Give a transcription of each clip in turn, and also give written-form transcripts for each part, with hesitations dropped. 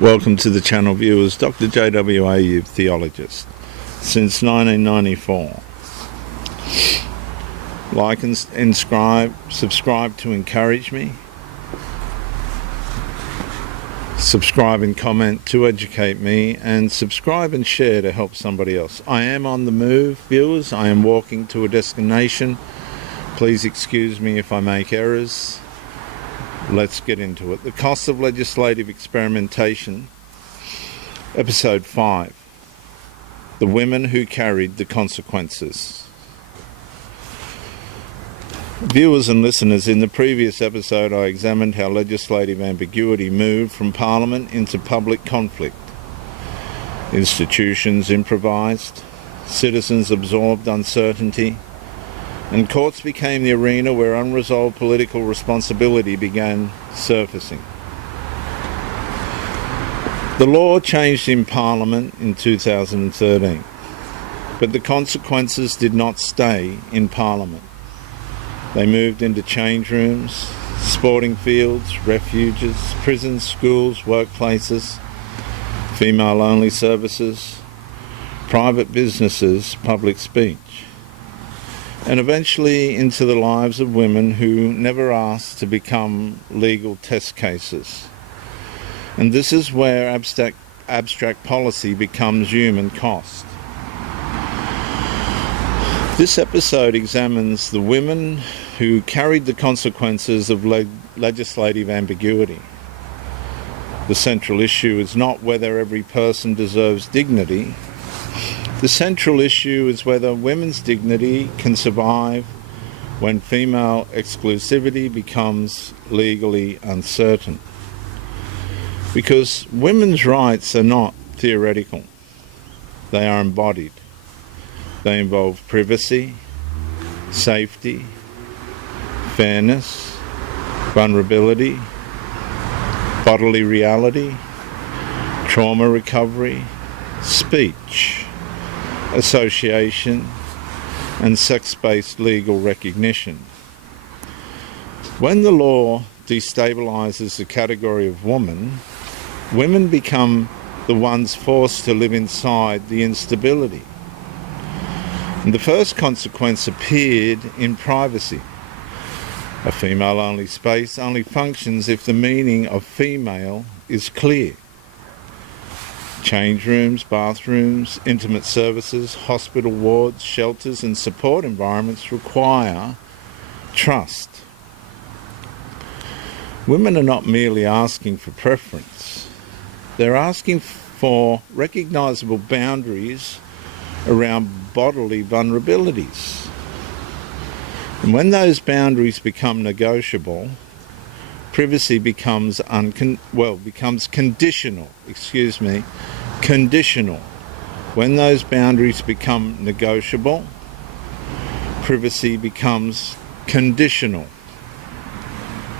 Welcome to the channel, viewers. Dr. JWA, theologist, since 1994. Like and subscribe to encourage me. Subscribe and comment to educate me, and subscribe and share to help somebody else. I am on the move, viewers. I am walking to a destination. Please excuse me if I make errors. Let's get into it. The Cost of Legislative Experimentation, Episode 5. The Women Who Carried the Consequences. Viewers and listeners, in the previous episode I examined how legislative ambiguity moved from Parliament into public conflict. Institutions improvised, citizens absorbed uncertainty, and courts became the arena where unresolved political responsibility began surfacing. The law changed in Parliament in 2013, but the consequences did not stay in Parliament. They moved into change rooms, sporting fields, refuges, prisons, schools, workplaces, female-only services, private businesses, public speech, and eventually into the lives of women who never asked to become legal test cases. And this is where abstract policy becomes human cost. This episode examines the women who carried the consequences of legislative ambiguity. The central issue is not whether every person deserves dignity. The central issue is whether women's dignity can survive when female exclusivity becomes legally uncertain. Because women's rights are not theoretical, they are embodied. They involve privacy, safety, fairness, vulnerability, bodily reality, trauma recovery, speech, association, and sex-based legal recognition. When the law destabilises the category of woman, women become the ones forced to live inside the instability. And the first consequence appeared in privacy. A female-only space only functions if the meaning of female is clear. Change rooms, bathrooms, intimate services, hospital wards, shelters and support environments require trust. Women are not merely asking for preference. They're asking for recognisable boundaries around bodily vulnerabilities. And when those boundaries become negotiable, privacy becomes conditional. Conditional. When those boundaries become negotiable, privacy becomes conditional.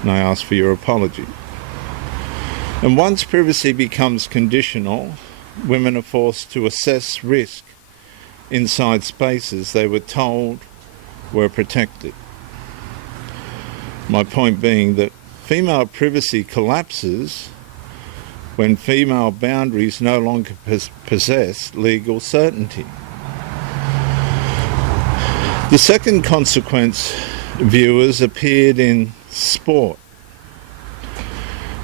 And I ask for your apology. And once privacy becomes conditional, women are forced to assess risk inside spaces they were told were protected. My point being that female privacy collapses when female boundaries no longer possess legal certainty. The second consequence, viewers, appeared in sport.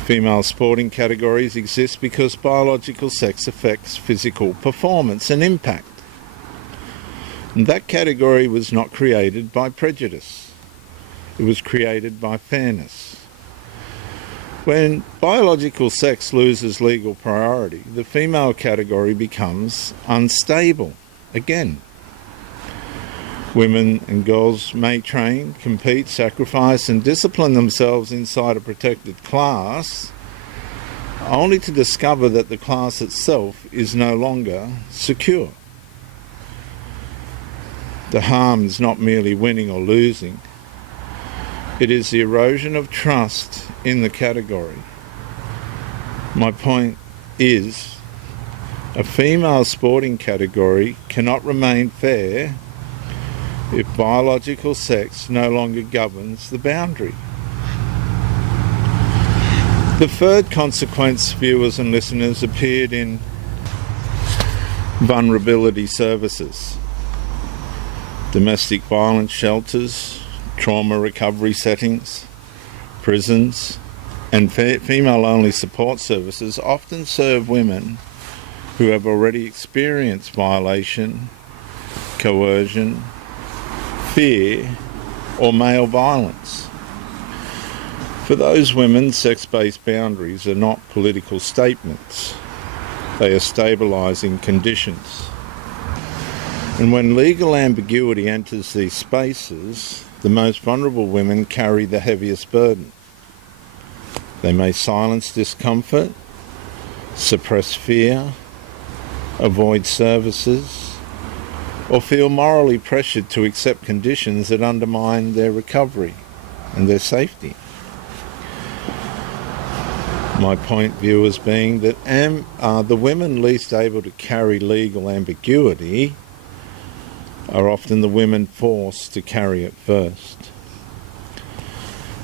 Female sporting categories exist because biological sex affects physical performance and impact. And that category was not created by prejudice. It was created by fairness. When biological sex loses legal priority, the female category becomes unstable again. Women and girls may train, compete, sacrifice and discipline themselves inside a protected class, only to discover that the class itself is no longer secure. The harm is not merely winning or losing. It is the erosion of trust in the category. My point is, a female sporting category cannot remain fair if biological sex no longer governs the boundary. The third consequence, viewers and listeners, appeared in vulnerability services, domestic violence shelters, trauma recovery settings, prisons, and female-only support services often serve women who have already experienced violation, coercion, fear, or male violence. For those women, sex-based boundaries are not political statements. They are stabilising conditions. And when legal ambiguity enters these spaces, the most vulnerable women carry the heaviest burden. They may silence discomfort, suppress fear, avoid services, or feel morally pressured to accept conditions that undermine their recovery and their safety. My point, viewers, being that the women least able to carry legal ambiguity are often the women forced to carry it first.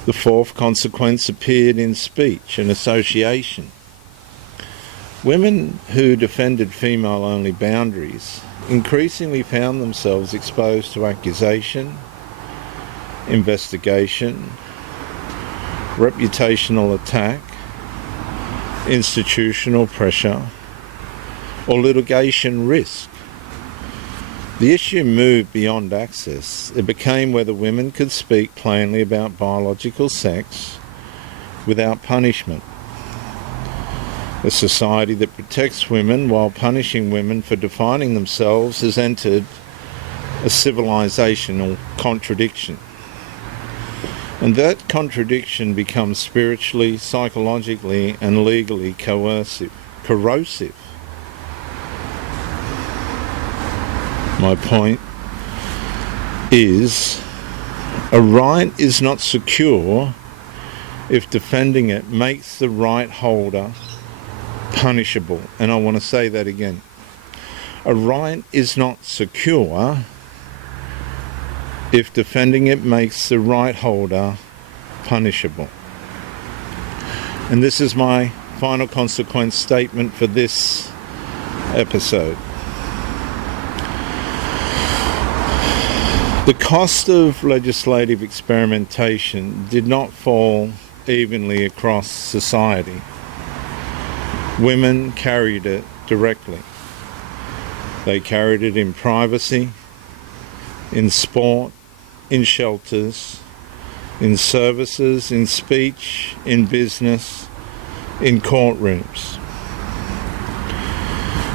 The fourth consequence appeared in speech and association. Women who defended female-only boundaries increasingly found themselves exposed to accusation, investigation, reputational attack, institutional pressure, or litigation risk. The issue moved beyond access. It became whether women could speak plainly about biological sex without punishment. A society that protects women while punishing women for defining themselves has entered a civilizational contradiction. And that contradiction becomes spiritually, psychologically, and legally corrosive. My point is, a right is not secure if defending it makes the right holder punishable. And I want to say that again. A right is not secure if defending it makes the right holder punishable. And this is my final consequence statement for this episode. The cost of legislative experimentation did not fall evenly across society. Women carried it directly. They carried it in privacy, in sport, in shelters, in services, in speech, in business, in courtrooms.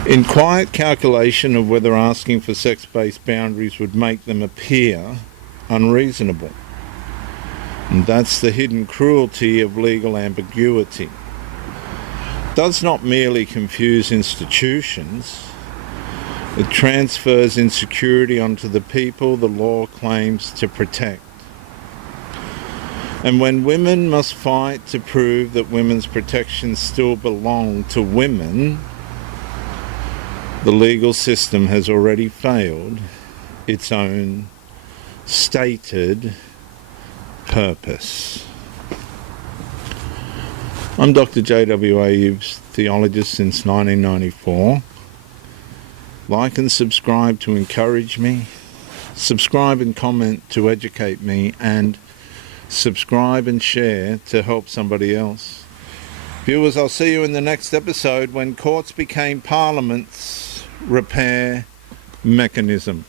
In quiet calculation of whether asking for sex-based boundaries would make them appear unreasonable. And that's the hidden cruelty of legal ambiguity. It does not merely confuse institutions, it transfers insecurity onto the people the law claims to protect. And when women must fight to prove that women's protections still belong to women, the legal system has already failed its own stated purpose. I'm Dr. J.W. Ayub's theologist since 1994. Like and subscribe to encourage me. Subscribe and comment to educate me. And subscribe and share to help somebody else. Viewers, I'll see you in the next episode when courts became Parliament's repair mechanism.